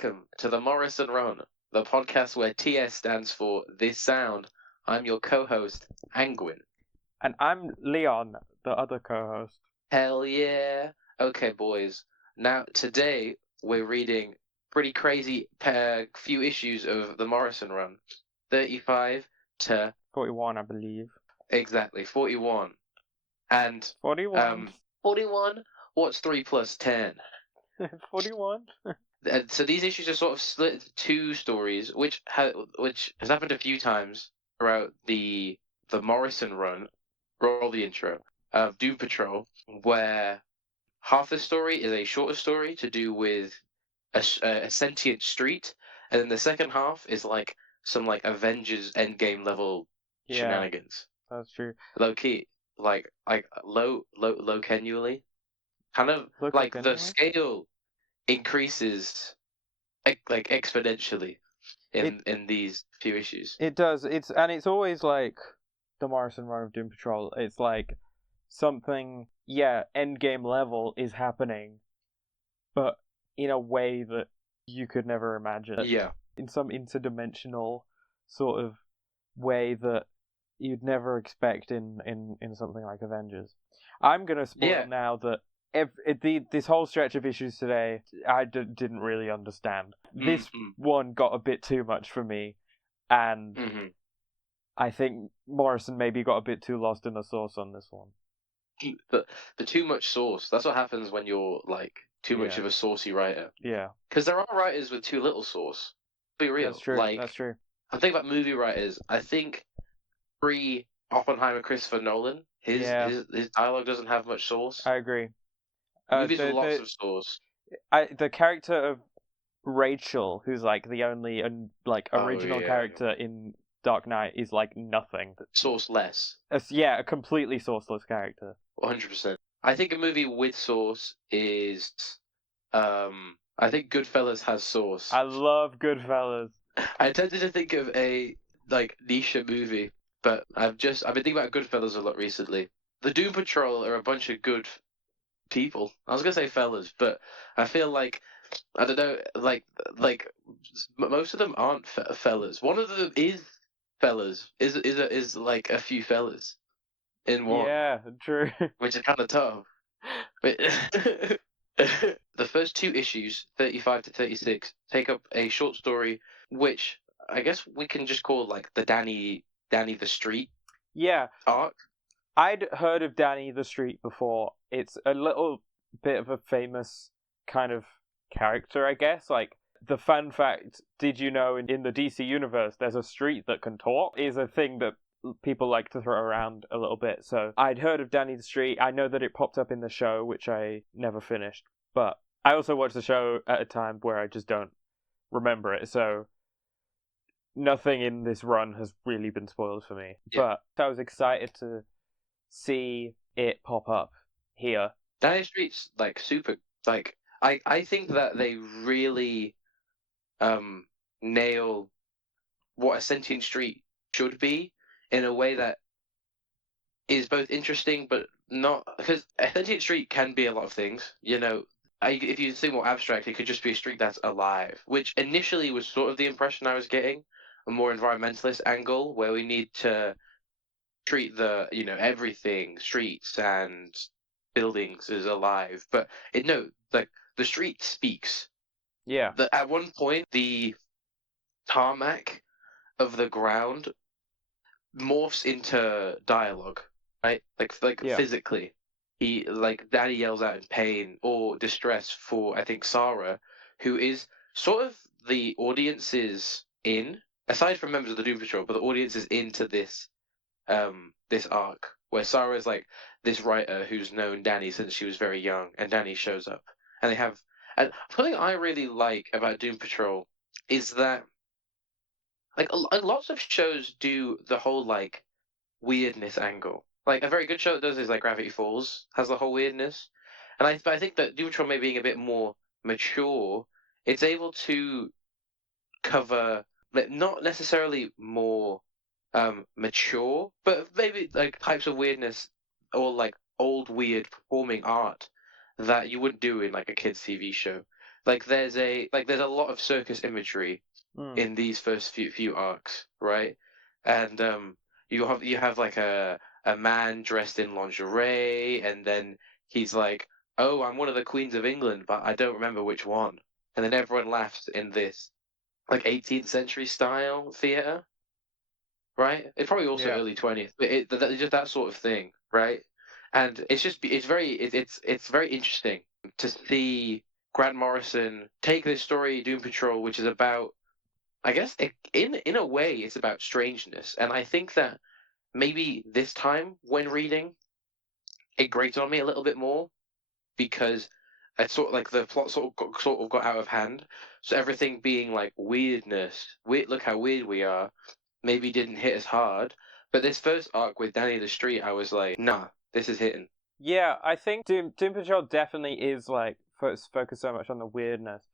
welcome to the Morrison Run, the podcast where TS stands for This Sound. I'm your co-host, Angwin. And I'm Leon, the other co-host. Hell yeah! Okay, boys. Now, today, we're reading pretty crazy few issues of the Morrison Run. 35 to... 41, I believe. Exactly, 41. And... 41. 41? What's 3 plus 10? 41? So these issues are sort of split into two stories, which has happened a few times throughout the Morrison run. Roll the intro of Doom Patrol, where half the story is a shorter story to do with a sentient street, and then the second half is like some like Avengers Endgame level shenanigans. That's true. Low key, like low cannually, kind of like the scale increases like exponentially in these few issues. It does. It's always like the Morrison run of Doom Patrol. It's like something, endgame level is happening, but in a way that you could never imagine. Yeah. In some interdimensional sort of way that you'd never expect in something like Avengers. I'm gonna spoil now that this whole stretch of issues today, I didn't really understand. This one got a bit too much for me, and I think Morrison maybe got a bit too lost in the sauce on this one. The too much sauce, that's what happens when you're like too much of a saucy writer. Yeah. Because there are writers with too little sauce. Be real. That's true. Like, that's true. I think about movie writers. I think pre-Oppenheimer Christopher Nolan, his dialogue doesn't have much sauce. I agree. Movies with lots of sauce. The character of Rachel, who's like the only original character in Dark Knight, is like nothing. Sauceless. A completely sauceless character. 100%. I think a movie with sauce is, I think Goodfellas has sauce. I love Goodfellas. I tended to think of a like niche movie, but I've been thinking about Goodfellas a lot recently. The Doom Patrol are a bunch of good people. I was gonna say fellas, but I feel like I don't know, like most of them aren't fellas. One of them is fellas. Is like a few fellas in one. Yeah, true. Which is kind of tough. But the first two issues, 35 to 36, take up a short story, which I guess we can just call like the Danny the Street. Arc. I'd heard of Danny the Street before. It's a little bit of a famous kind of character, I guess. Like, the fun fact, did you know in the DC universe there's a street that can talk, is a thing that people like to throw around a little bit. So I'd heard of Danny the Street. I know that it popped up in the show, which I never finished. But I also watched the show at a time where I just don't remember it. So nothing in this run has really been spoiled for me. Yeah. But I was excited to see it pop up here. Danny Street's like super, like I think that they really nail what a sentient street should be in a way that is both interesting but not, because a sentient street can be a lot of things, you know. If you think more abstract, it could just be a street that's alive, which initially was sort of the impression I was getting, a more environmentalist angle where we need to treat everything, streets and buildings, is alive. But like the street speaks. Yeah. At one point, the tarmac of the ground morphs into dialogue, right? Like physically. Danny yells out in pain or distress for, I think, Sarah, who is sort of the audience's aside from members of the Doom Patrol, but the audience is into this arc where Sarah is like this writer who's known Danny since she was very young, and Danny shows up, and something I really like about Doom Patrol is that like lots of shows do the whole like weirdness angle. Like a very good show that does is like Gravity Falls has the whole weirdness, and I think that Doom Patrol, maybe being a bit more mature, it's able to cover not necessarily more mature, but maybe like types of weirdness or like old weird performing art that you wouldn't do in like a kids TV show. like there's a lot of circus imagery in these first few arcs, right? And you have like a man dressed in lingerie, and then he's like, "Oh, I'm one of the queens of England, but I don't remember which one." And then everyone laughs in this like 18th century style theater, right? It's probably also early 20th, but just that sort of thing, right? And it's very interesting to see Grant Morrison take this story, Doom Patrol, which is about, I guess, in a way, it's about strangeness, and I think that maybe this time when reading, it grated on me a little bit more because it's sort of like the plot sort of got out of hand. So everything being like weirdness, weird, look how weird we are, maybe didn't hit as hard. But this first arc with Danny the Street, I was like, nah, this is hitting. Yeah, I think Doom Patrol definitely is like focused so much on the weirdness,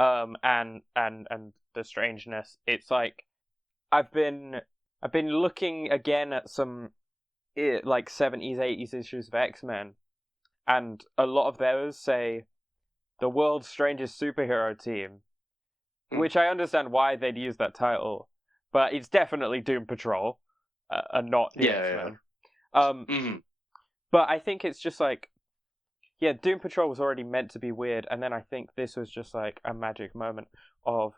and the strangeness. It's like I've been looking again at some like 70s 80s issues of X-Men, and a lot of those say the world's strangest superhero team, which I understand why they'd use that title, but it's definitely Doom Patrol, and not the X-Men. Yeah. But I think it's just like, yeah, Doom Patrol was already meant to be weird, and then I think this was just like a magic moment of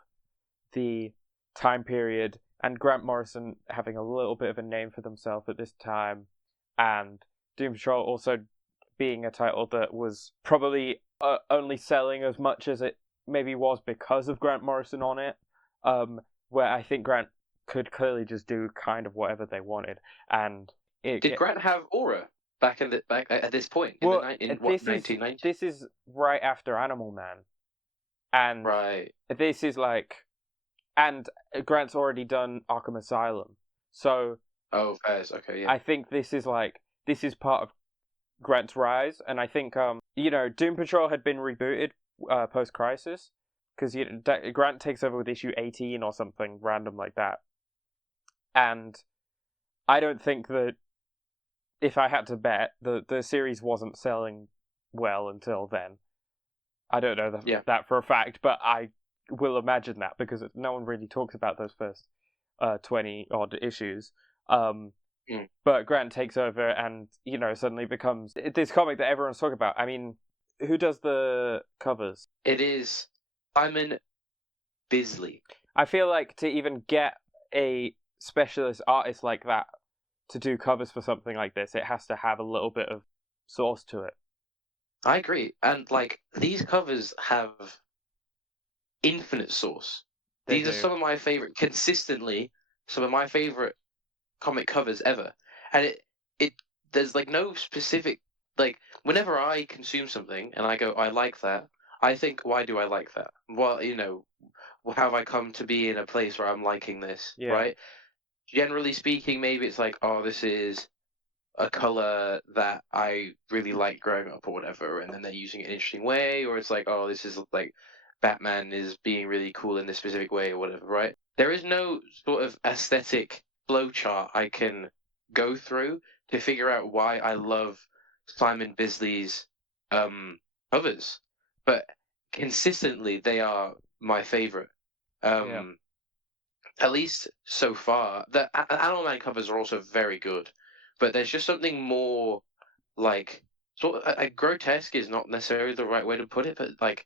the time period, and Grant Morrison having a little bit of a name for themselves at this time, and Doom Patrol also being a title that was probably only selling as much as it maybe was because of Grant Morrison on it, where I think Grant could clearly just do kind of whatever they wanted. And did Grant have aura back at this point in well, in what 1990? This is right after Animal Man, and right. This is like, and Grant's already done Arkham Asylum, so Oh, fairs. Okay, yeah. I think this is part of Grant's rise, and I think Doom Patrol had been rebooted post Crisis because Grant takes over with issue 18 or something random like that, and I don't think that, if I had to bet, the series wasn't selling well until then. I don't know that for a fact, but I will imagine that because no one really talks about those first 20 odd issues. But Grant takes over and, suddenly becomes this comic that everyone's talking about. I mean, who does the covers? It is Simon Bisley. I feel like to even get a specialist artist like that to do covers for something like this, it has to have a little bit of source to it. I agree. And, like, these covers have infinite source. These are some of my favorite, consistently, some of my favorite comic covers ever. And there's like no specific, like, whenever I consume something and I go, I like that, I think, why do I like that? Well, how have I come to be in a place where I'm liking this, right? Generally speaking, maybe it's like, oh, this is a color that I really liked growing up or whatever, and then they're using it in an interesting way, or it's like, oh, this is like Batman is being really cool in this specific way or whatever, right? There is no sort of aesthetic flowchart I can go through to figure out why I love Simon Bisley's covers, but consistently they are my favorite. At least so far. The Animal Man covers are also very good, but there's just something more like sort of grotesque is not necessarily the right way to put it, but like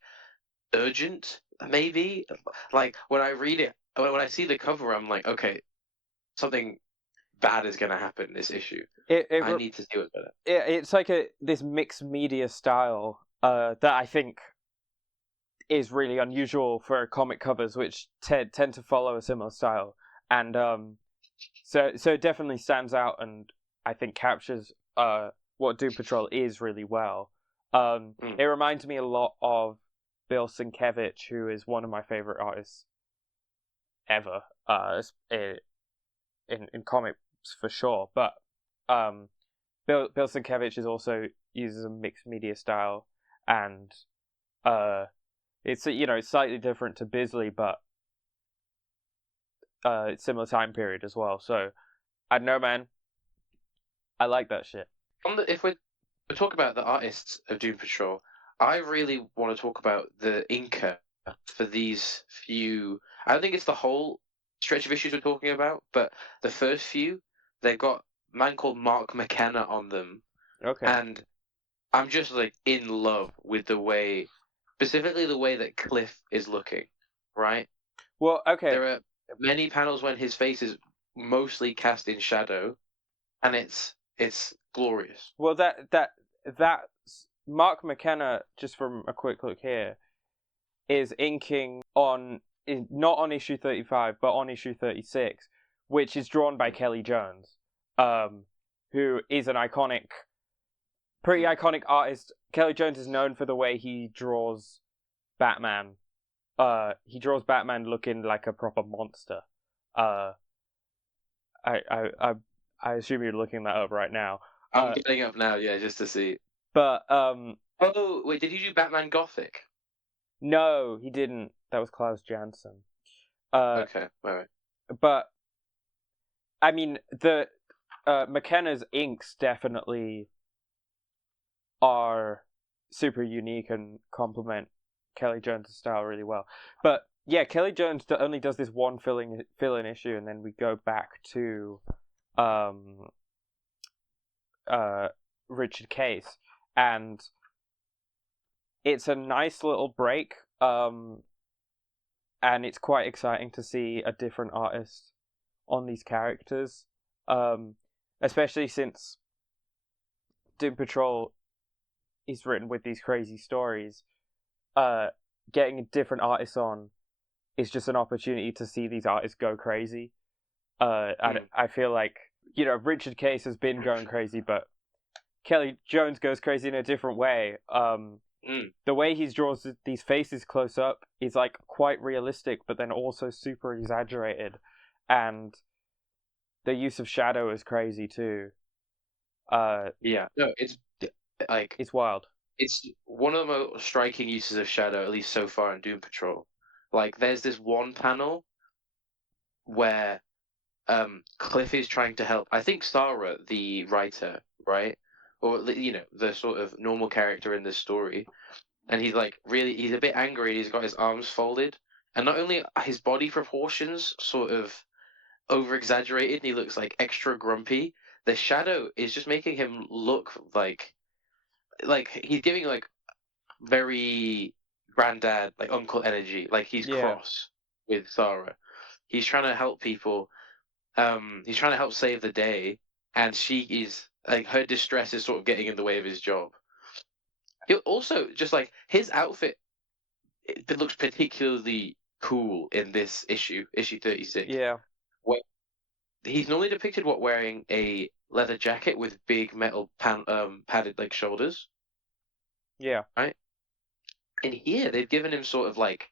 urgent maybe. Like when I read it, when I see the cover, I'm like, okay, something bad is going to happen in this issue. I need to see what's better. It's like this mixed media style that I think is really unusual for comic covers, which tend to follow a similar style, and so it definitely stands out, and I think captures what Doom Patrol is really well. It reminds me a lot of Bill Sienkiewicz, who is one of my favorite artists ever in comics for sure. But Bill Sienkiewicz is also uses a mixed media style, and it's it's slightly different to Bisley, but it's similar time period as well. So I don't know, man. I like that shit. If we talk about the artists of Doom Patrol, I really want to talk about the Inca for these few. I don't think it's the whole stretch of issues we're talking about, but the first few, they've got a man called Mark McKenna on them, Okay. and I'm just like in love with the way, specifically the way that Cliff is looking, right? Well, okay. There are many panels when his face is mostly cast in shadow, and it's glorious. Well, that Mark McKenna, just from a quick look here, is inking not on issue 35, but on issue 36, which is drawn by Kelly Jones, who is an pretty iconic artist. Kelly Jones is known for the way he draws Batman. He draws Batman looking like a proper monster. I I I I assume you're looking that up right now. I'm getting up now, yeah, just to see. But Oh wait, did you do Batman Gothic? no, he didn't. That was Klaus Janson. Okay, all right. But I mean, the McKenna's inks definitely are super unique and complement Kelly Jones' style really well. But yeah, Kelly Jones only does this one fill-in issue, and then we go back to Richard Case, and it's a nice little break, and it's quite exciting to see a different artist on these characters, especially since Doom Patrol is written with these crazy stories. Getting a different artist on is just an opportunity to see these artists go crazy. I feel like, Richard Case has been going crazy, but Kelly Jones goes crazy in a different way. The way he draws these faces close up is like quite realistic, but then also super exaggerated, and the use of shadow is crazy too. Yeah, no, it's like It's wild. it's one of the most striking uses of shadow, at least so far in Doom Patrol. Like, there's this one panel where Cliff is trying to help. I think Sarah, the writer, right, or the sort of normal character in this story, and he's a bit angry. And he's got his arms folded, and not only are his body proportions sort of over exaggerated, and he looks like extra grumpy. The shadow is just making him look like he's giving like very granddad, like uncle energy. Like he's Yeah. cross with Sarah. He's trying to help people. He's trying to help save the day, and she is like her distress is sort of getting in the way of his job. He also just like his outfit. It looks particularly cool in this issue 36. Yeah. Where he's normally depicted wearing a leather jacket with big metal padded like shoulders, Yeah. right? In here, they've given him sort of like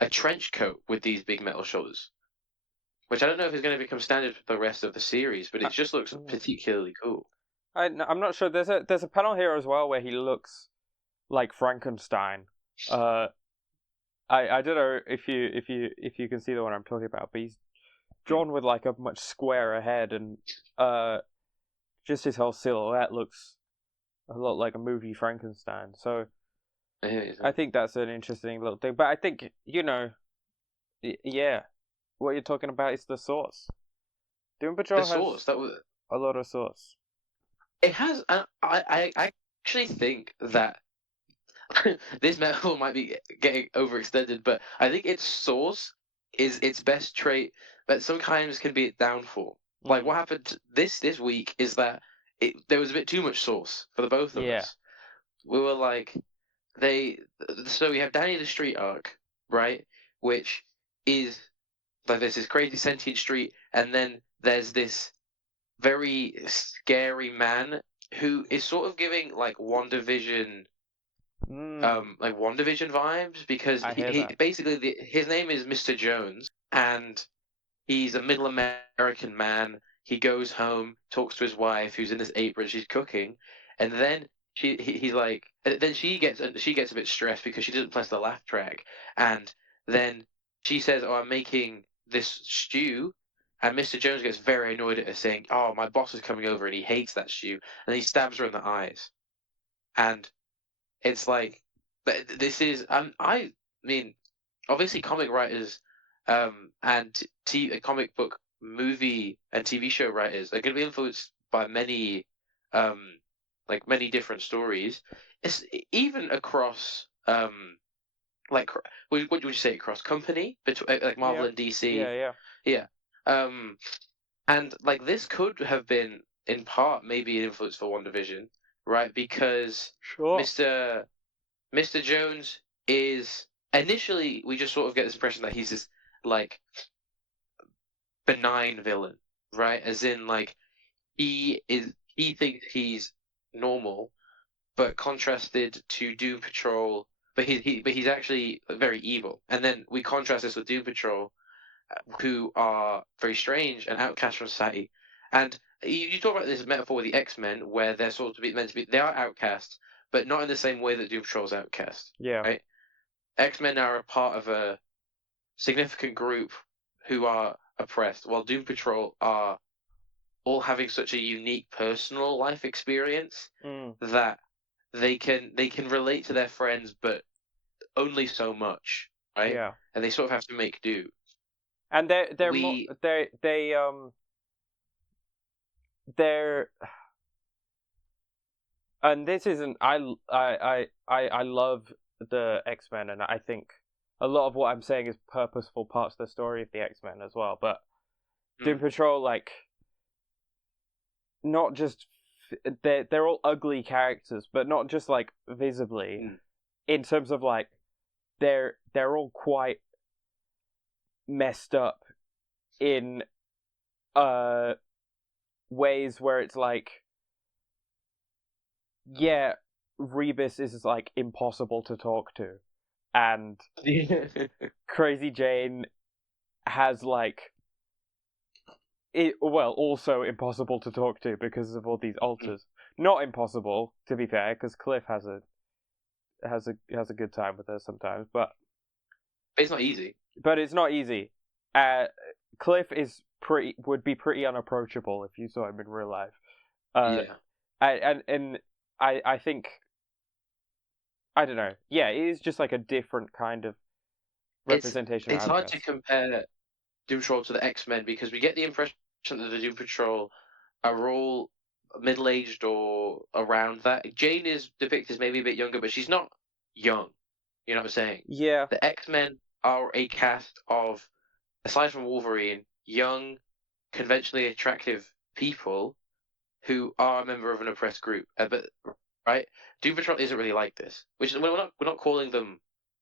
a trench coat with these big metal shoulders, which I don't know if is going to become standard for the rest of the series, but it just looks particularly cool. I'm not sure. There's a panel here as well where he looks like Frankenstein. I don't know if you can see the one I'm talking about, but he's drawn with like a much squarer head, and just his whole silhouette looks a lot like a movie Frankenstein. So I think that's an interesting little thing. But I think yeah, what you're talking about is the source. Doom Patrol The has source that was a lot of source. it has. I actually think that this metaphor might be getting overextended, but I think its source is its best trait, but sometimes can be its downfall. Like what happened this week is that there was a bit too much source for the both of us. We were like so we have Danny the Street arc, right? Which is like there's this crazy sentient street, and then there's this very scary man who is sort of giving like WandaVision vibes because he basically his name is Mr. Jones, and he's a middle American man. He goes home, talks to his wife, who's in this apron, she's cooking, and then he's like, then she gets a bit stressed because she doesn't press the laugh track, and then she says, "Oh, I'm making this stew." And Mr. Jones gets very annoyed at her, saying, "Oh, my boss is coming over and he hates that stew." And he stabs her in the eyes. And it's like but this is I mean, obviously comic writers and comic book movie and TV show writers are going to be influenced by many um many different stories. It's even across like what would you say across company between like Marvel Yeah, and DC. yeah. Yeah. Um and like this could have been in part maybe an influence for WandaVision, right? Because Sure. Mr. Mr. Jones is initially we just sort of get this impression that he's this like benign villain, right? As in like he thinks he's normal, but contrasted to Doom Patrol, but he's actually very evil. And then we contrast this with Doom Patrol, who are very strange and outcast from society. And you talk about this metaphor with the X-Men, where they're sort of meant to be, they are outcasts, but not in the same way that Doom Patrol's outcast, Yeah. right? X-Men are a part of a significant group who are oppressed, while Doom Patrol are all having such a unique personal life experience Mm. that they can relate to their friends, but only so much, right? Yeah. And they sort of have to make do. And they're more We they're and this isn't I love the X-Men, and I think a lot of what I'm saying is purposeful parts of the story of the X-Men as well, but Doom mm, Patrol, like, not just they're all ugly characters, but not just like visibly, mm, in terms of like they're all quite messed up in uh ways where it's like, yeah, Rebus is like impossible to talk to, and Crazy Jane has like it, well, also impossible to talk to because of all these mm. alters. Not impossible, to be fair, because Cliff has a good time with her sometimes, It's not easy. but it's not easy. Uh, Cliff is would be pretty unapproachable if you saw him in real life. Uh, Yeah, and I think, I don't know. Yeah, it is just like a different kind of it's representation of it's hard to outcasts. compare Doom Patrol to the X-Men because we get the impression that the Doom Patrol are all middle-aged or around that. Jane is depicted as maybe a bit younger, but she's not young. You know what I'm saying? Yeah, The X-Men are a cast of, aside from Wolverine, young, conventionally attractive people who are a member of an oppressed group. But right, Doom Patrol isn't really like this. Which is we're not calling them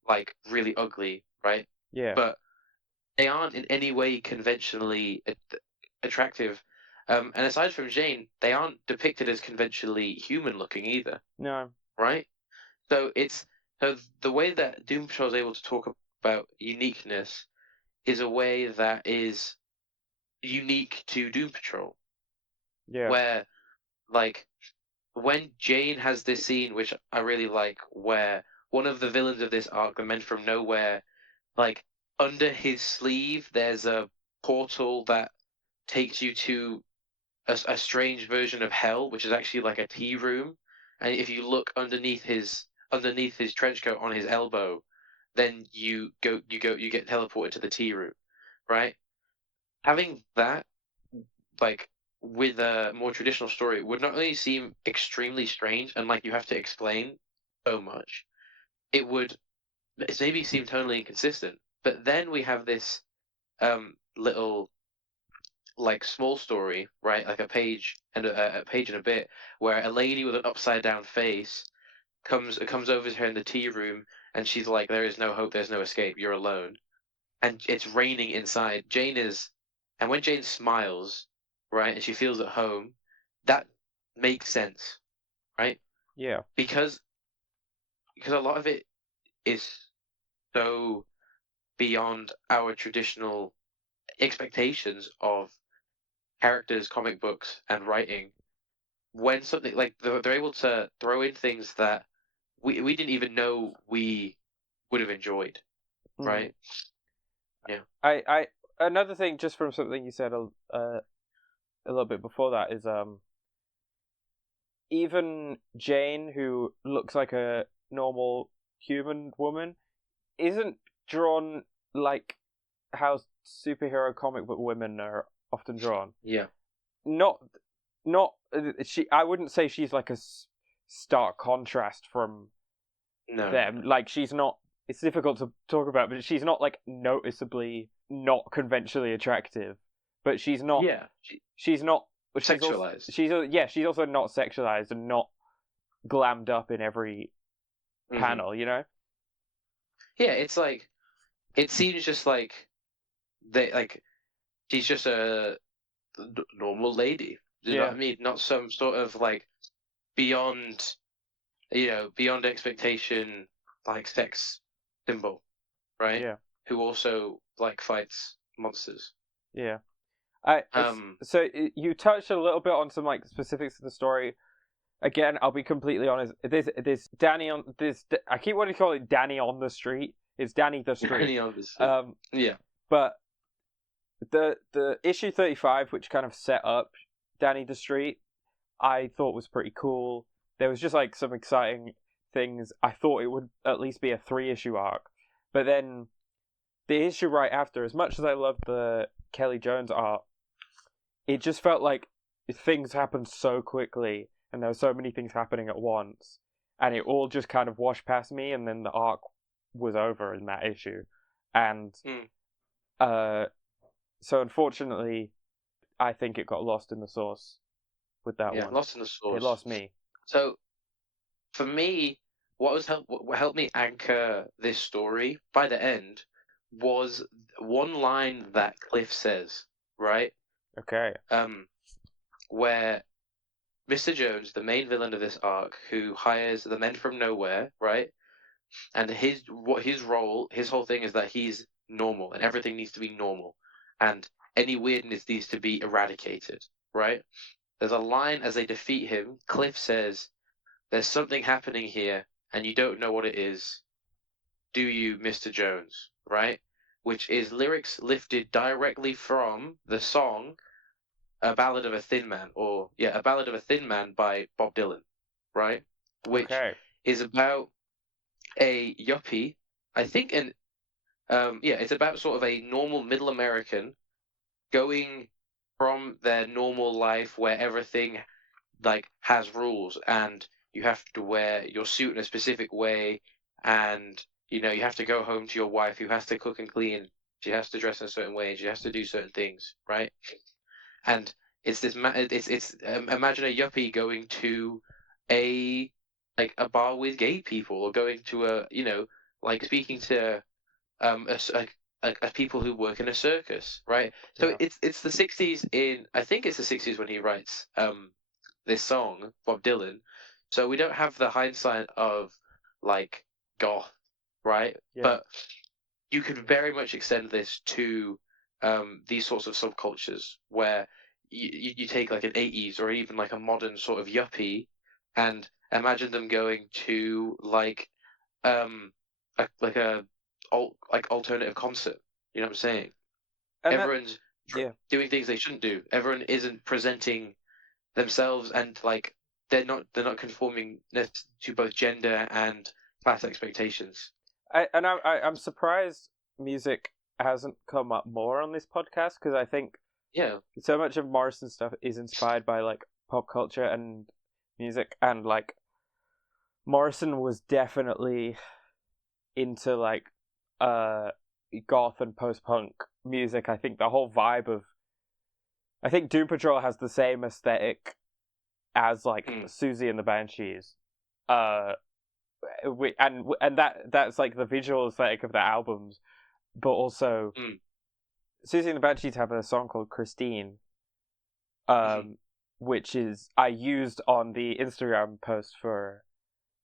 like really ugly, right? yeah, But they aren't in any way conventionally attractive. And aside from Jane, they aren't depicted as conventionally human looking either, no, right? So it's so the way that Doom Patrol is able to talk about uniqueness is a way that is unique to Doom Patrol, yeah, where like when Jane has this scene, which I really like, where one of the villains of this arc, the Men from Nowhere, like under his sleeve, there's a portal that takes you to a strange version of hell, which is actually like a tea room. And if you look underneath his trench coat on his elbow, then you get teleported to the tea room, right? Having that like with a more traditional story would not only seem extremely strange and like you have to explain so much, it would maybe seem totally inconsistent. But then we have this little like small story, right? Like a page and a bit, where a lady with an upside down face comes over to her in the tea room, and she's like, "There is no hope. There's no escape. You're alone." And it's raining inside. And when Jane smiles, right, and she feels at home, that makes sense, right? yeah, Because because a lot of it is so beyond our traditional expectations of characters, comic books, and writing. When something like they're able to throw in things that we didn't even know we would have enjoyed, mm. right? Yeah. I another thing, just from something you said a little bit before that, is even Jane, who looks like a normal human woman isn't drawn like how superhero comic book women are often drawn. Yeah. Not she. I wouldn't say she's like a stark contrast from them. No. Like she's not. It's difficult to talk about, but she's not like noticeably not conventionally attractive. But she's not. Yeah. She's not. She's Sexualized. Also, she's also not sexualized and not glammed up in every panel. You know. Yeah, it's like it seems just like she's just a normal lady. Do you know what I mean? Not some sort of like beyond expectation like sex symbol, right? Yeah. Who also like fights monsters. Yeah. So you touched a little bit on some like specifics of the story. Again, I'll be completely honest. This Danny on this. I keep wanting to call it Danny on the street. It's Danny the street. Danny on the street. Yeah. But the issue 35, which kind of set up Danny the street, I thought was pretty cool. There was just like some exciting things. I thought it would at least be a 3-issue arc, but then the issue right after, as much as I loved the Kelly Jones art, it just felt like things happened so quickly, and there were so many things happening at once, and it all just kind of washed past me, and then the arc was over in that issue. And so unfortunately, I think it got lost in the sauce with that one. Yeah, lost in the sauce. It lost me. So, for me, what helped me anchor this story by the end was one line that Cliff says, right? Okay. Where Mr. Jones, the main villain of this arc, who hires the men from nowhere, right? And his whole thing is that he's normal and everything needs to be normal, and any weirdness needs to be eradicated, right? There's a line as they defeat him. Cliff says, "There's something happening here, and you don't know what it is. Do you, Mr. Jones?" Right? Which is lyrics lifted directly from the song "A Ballad of a Thin Man," "A Ballad of a Thin Man" by Bob Dylan, right? Which is about a yuppie. I think, it's about sort of a normal middle American going from their normal life where everything like has rules and you have to wear your suit in a specific way, and you have to go home to your wife who has to cook and clean. She has to dress in a certain way and she has to do certain things, right? And it's this imagine a yuppie going to a bar with gay people, or going to speaking to people who work in a circus, right? So it's the 60s I think it's the 60s when he writes this song, Bob Dylan. So we don't have the hindsight of like goth, right? Yeah. But you could very much extend this to these sorts of subcultures where you take like an 80s or even like a modern sort of yuppie and imagine them going to like alternative concert. You know what I'm saying? And everyone's doing things they shouldn't do. Everyone isn't presenting themselves, and like they're not conforming to both gender and class expectations. I'm surprised music hasn't come up more on this podcast, because I think so much of Morrison's stuff is inspired by like pop culture and music, and like Morrison was definitely into like goth and post-punk music. I think the whole vibe of Doom Patrol has the same aesthetic as like Susie and the Banshees, and that's like the visual aesthetic of the albums, but also Susie and the Banshees have a song called Christine, which is I used on the Instagram post for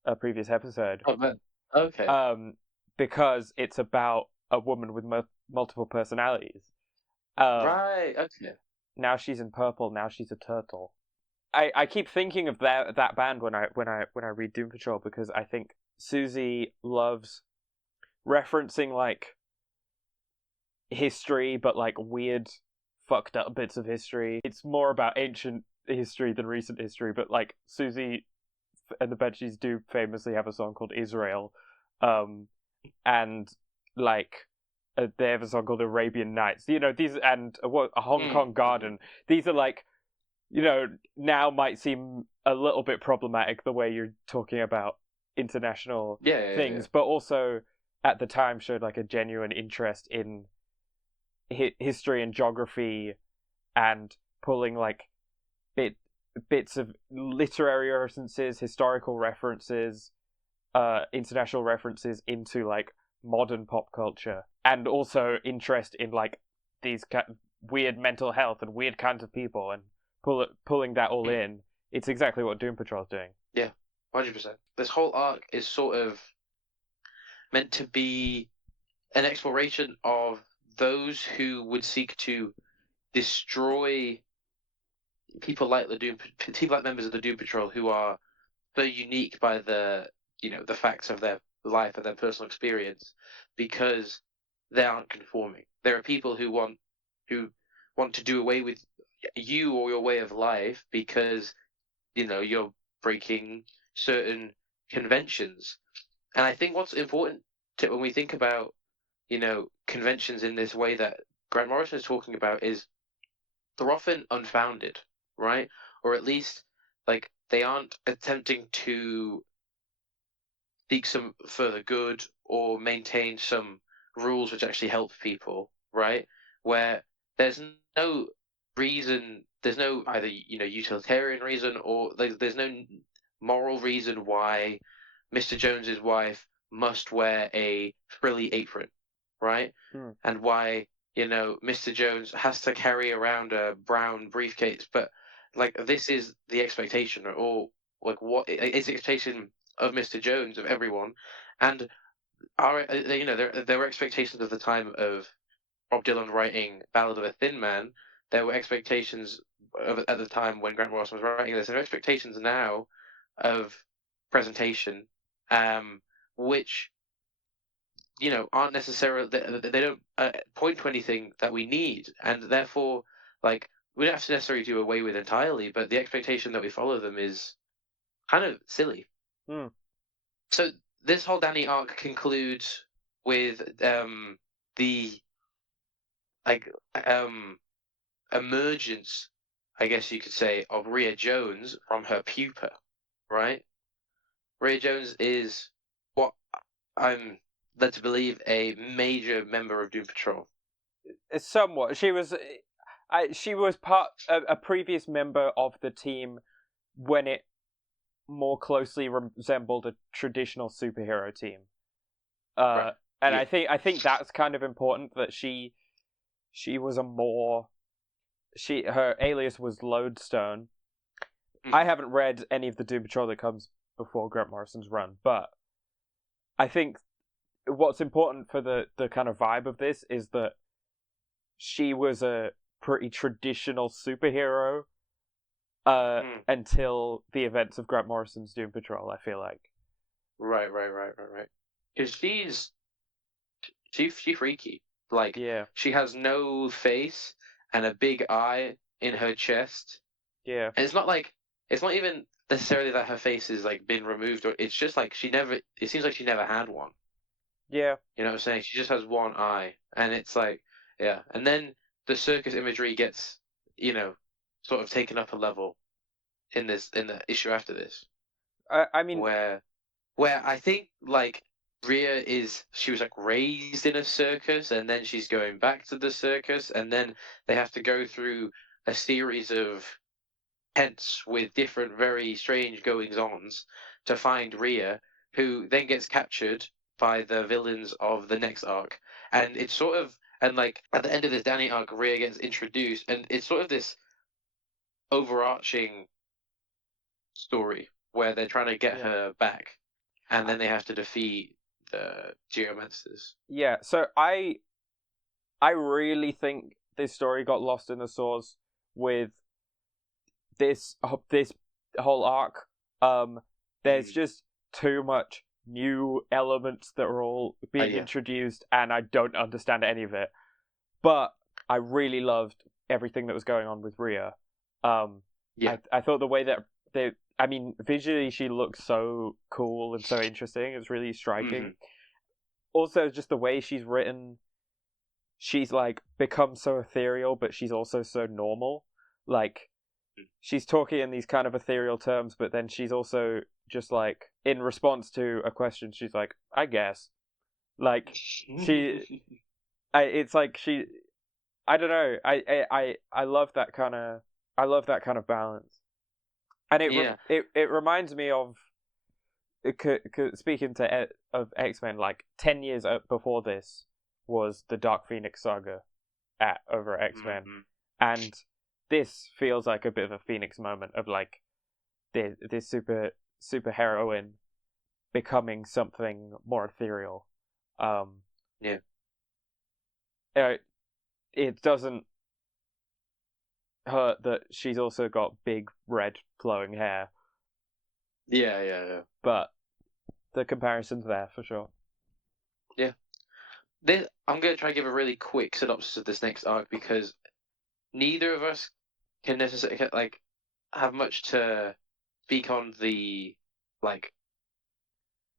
a previous episode. Oh man, okay. Because it's about a woman with multiple personalities. Right. Okay. Now she's in purple. Now she's a turtle. I keep thinking of that band when I read Doom Patrol, because I think Susie loves referencing like history, but like weird, fucked up bits of history. It's more about ancient history than recent history. But like Susie and the Banshees do famously have a song called Israel, and like they have a song called Arabian Nights. These and a Hong Kong Garden. These are like, now might seem a little bit problematic the way you're talking about international things, but also at the time showed like a genuine interest in history and geography and pulling like bits of literary references, historical references, international references into like modern pop culture, and also interest in like these weird mental health and weird kinds of people, and pulling that all in. It's exactly what Doom Patrol is doing. Yeah, 100%. This whole arc is sort of meant to be an exploration of those who would seek to destroy people like members of the Doom Patrol who are so unique by the facts of their life and their personal experience, because they aren't conforming. There are people who want to do away with you or your way of life because you're breaking certain conventions. And I think what's important when we think about conventions in this way that Grant Morrison is talking about is they're often unfounded, right? Or at least like they aren't attempting to seek some further good or maintain some rules which actually help people, right? Where there's no reason, there's no either utilitarian reason or there's no moral reason why Mr. Jones's wife must wear a frilly apron, right? And why Mr. Jones has to carry around a brown briefcase, but like this is the expectation, or like what is the expectation of Mr. Jones, of everyone, and there were expectations of the time of Bob Dylan writing "Ballad of a Thin Man." There were expectations at the time when Grant Morrison was writing this. There are expectations now of presentation, which aren't necessarily they don't point to anything that we need, and therefore like we don't have to necessarily do away with entirely, but the expectation that we follow them is kind of silly. So this whole Danny arc concludes with the like emergence, I guess you could say, of Rhea Jones from her pupa, right? Rhea Jones is what I'm led to believe a major member of Doom Patrol. Somewhat. She was a previous member of the team when it more closely resembled a traditional superhero team. Right. And yeah. I think that's kind of important that she was her alias was Lodestone. I haven't read any of the Doom Patrol that comes before Grant Morrison's run, but I think what's important for the kind of vibe of this is that she was a pretty traditional superhero until the events of Grant Morrison's Doom Patrol, I feel like. Right. Because she's freaky. Like, she has no face and a big eye in her chest. Yeah. And it's not even necessarily that her face is like been removed, or it's just like it seems like she never had one. Yeah. You know what I'm saying? She just has one eye. And it's like, yeah. And then the circus imagery gets, sort of taken up a level in the issue after this. I mean, where I think like Rhea she was like raised in a circus, and then she's going back to the circus, and then they have to go through a series of tents with different very strange goings-ons to find Rhea, who then gets captured by the villains of the next arc. And it's sort of, and like at the end of this Danny arc, Rhea gets introduced, and it's sort of this overarching story where they're trying to get her back, and then they have to defeat the Geomancers. Yeah, so I really think this story got lost in the sauce with this whole arc. There's just too much new elements that are all being introduced, and I don't understand any of it. But I really loved everything that was going on with Rhea. I thought the way that I mean, visually she looks so cool and so interesting. It's really striking. Mm-hmm. Also, just the way she's written, she's like become so ethereal, but she's also so normal. Like, she's talking in these kind of ethereal terms, but then she's also just like, in response to a question, she's like, I guess. Like, it's like she, I don't know. I love that kind of, I love that kind of balance. And Yeah. it reminds me of, speaking of X-Men, like 10 years before this was the Dark Phoenix saga over X-Men, Mm-hmm. and this feels like a bit of a Phoenix moment of like this super heroine becoming something more ethereal. Um, Yeah. it doesn't hurt that she's also got big red flowing hair, Yeah. Yeah. Yeah. but the comparison's there for sure. Yeah. I'm going to try and give a really quick synopsis of this next arc because neither of us can necessarily like have much to speak on the like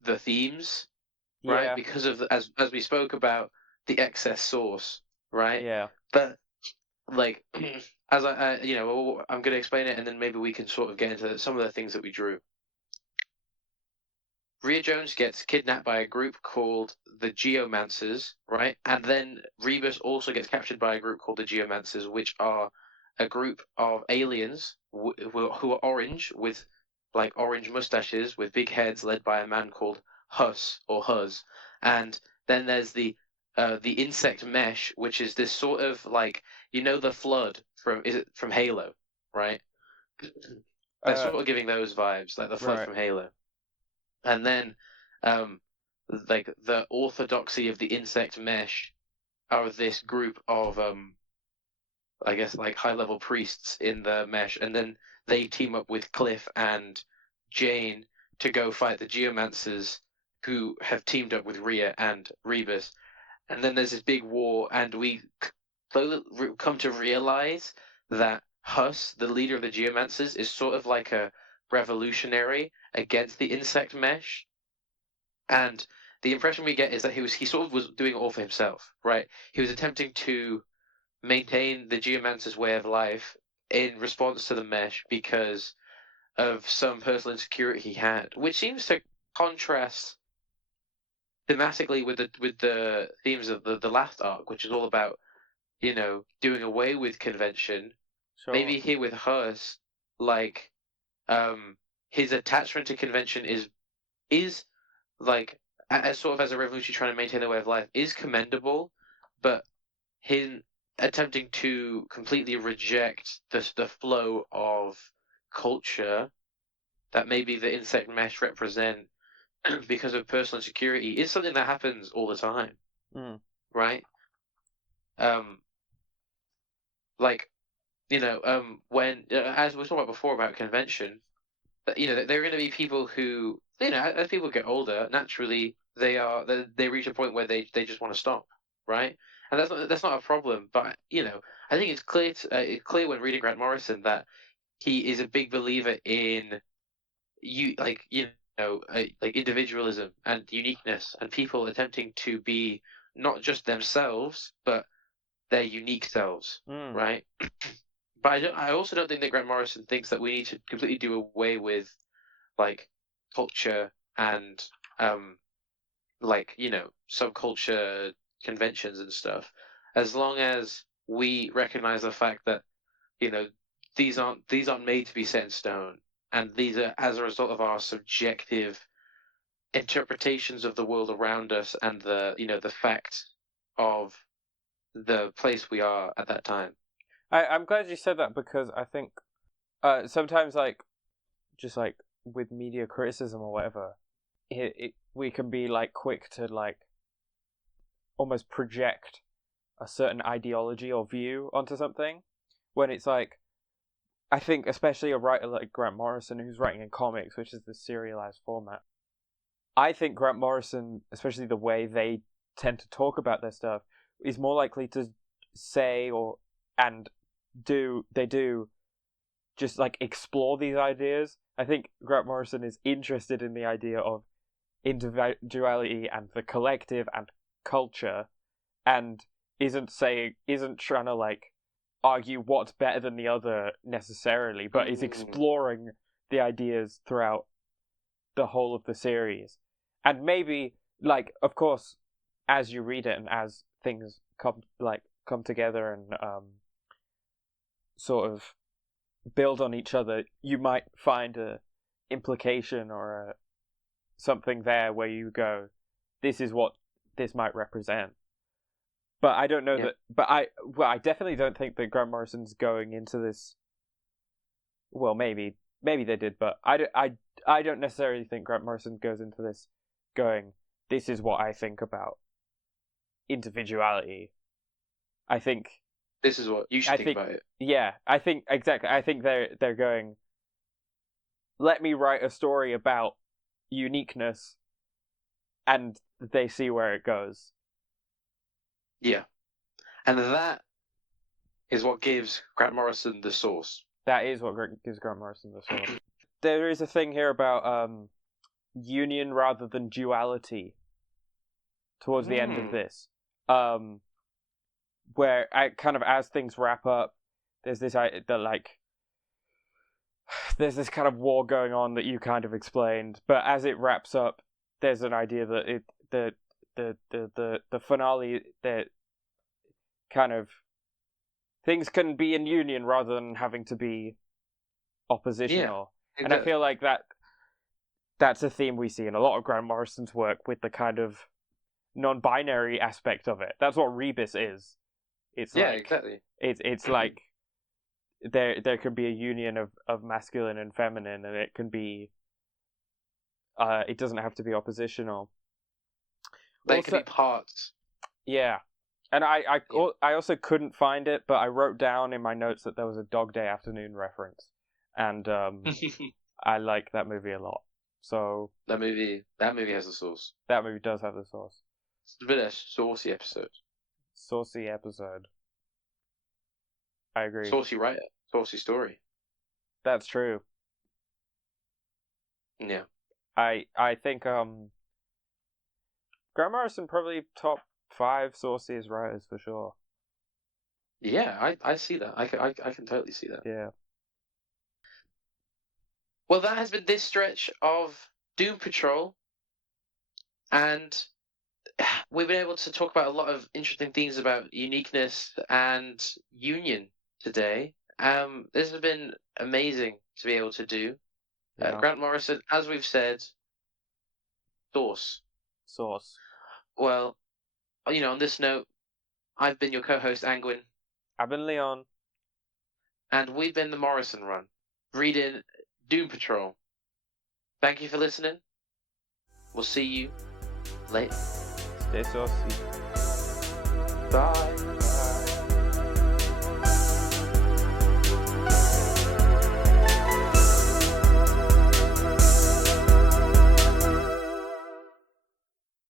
the themes, right? Yeah, Because of as we spoke about the excess source, right? yeah. But like as I'm going to explain it, and then maybe we can sort of get into some of the things that we drew. Rhea Jones gets kidnapped by a group called the Geomancers, right? And then Rebus also gets captured by a group called the Geomancers, which are a group of aliens who are orange with like orange mustaches with big heads, led by a man called Hus or Huz. And then there's the insect mesh, which is this sort of like the flood from Halo, right? They're Uh, sort of giving those vibes, like the flood right. from Halo. And then um, like the orthodoxy of the insect mesh are this group of I guess like high level priests in the mesh, and then they team up with Cliff and Jane to go fight the Geomancers, who have teamed up with Rhea and Rebus. And then there's this big war, and we slowly come to realize that Hus, the leader of the Geomancers, is sort of like a revolutionary against the insect mesh. And the impression we get is that he sort of was doing it all for himself, right? He was attempting to maintain the Geomancer's way of life in response to the mesh because of some personal insecurity he had, which seems to contrast thematically with the themes of the last arc, which is all about doing away with convention. Sure. Maybe here with Hers, like um his attachment to convention is like as sort of as a revolutionary trying to maintain their way of life is commendable, but him attempting to completely reject the flow of culture that maybe the insect mesh represent because of personal insecurity is something that happens all the time, Mm. right? Um, like when as we were talking about before about convention, that there are going to be people who as people get older, naturally they reach a point where they just want to stop, right? And that's not a problem, but I think it's clear when reading Grant Morrison that he is a big believer in like individualism and uniqueness and people attempting to be not just themselves but their unique selves, Mm. right? But I also don't think that Grant Morrison thinks that we need to completely do away with like culture and like subculture conventions and stuff, as long as we recognize the fact that you know these aren't made to be set in stone, and these are as a result of our subjective interpretations of the world around us and the fact of the place we are at that time. I'm glad you said that because I think sometimes like just like with media criticism or whatever, we can be like quick to like almost project a certain ideology or view onto something when it's like, I think especially a writer like Grant Morrison who's writing in comics, which is the serialized format. I think Grant Morrison, especially the way they tend to talk about their stuff, is more likely to say or and do just like explore these ideas. I think Grant Morrison is interested in the idea of individuality and the collective and culture, and isn't trying to like argue what's better than the other necessarily, but is exploring the ideas throughout the whole of the series. And maybe, like, of course, as you read it and as things come together and sort of build on each other, you might find a implication or something there where you go, this is what this might represent. But I don't know that. But I definitely don't think that Grant Morrison's going into this. Well, maybe they did, but I don't necessarily think Grant Morrison goes into this going, this is what I think about individuality. I think this is what you should think about it. Yeah, I think exactly. I think they're going, let me write a story about uniqueness, and they see where it goes. Yeah. And that is what gives Grant Morrison the source. That is what gives Grant Morrison the source. There is a thing here about union rather than duality towards the end of this. Where kind of as things wrap up, there's this kind of war going on that you kind of explained, but as it wraps up, there's an idea that the finale, that kind of things can be in union rather than having to be oppositional. Yeah, and I feel like that's a theme we see in a lot of Grant Morrison's work, with the kind of non-binary aspect of it. That's what Rebus is. It's exactly. It's like there can be a union of masculine and feminine, and it can be it doesn't have to be oppositional. They can be parts. Yeah. And I also couldn't find it, but I wrote down in my notes that there was a Dog Day Afternoon reference, and I like that movie a lot. So that movie has the source. That movie does have the source. It's a bit of a saucy episode. Saucy episode. I agree. Saucy writer, saucy story. That's true. Yeah. I think Grant Morrison probably top 5 sauciest writers for sure. Yeah, I see that. I can totally see that. Yeah. Well, that has been this stretch of Doom Patrol, and we've been able to talk about a lot of interesting things about uniqueness and union today. This has been amazing to be able to do. Yeah. Grant Morrison, as we've said, source. Well, on this note, I've been your co-host, Angwin. I've been Leon. And we've been the Morrison Run, reading Doom Patrol. Thank you for listening. We'll see you later. Stay saucy. Bye.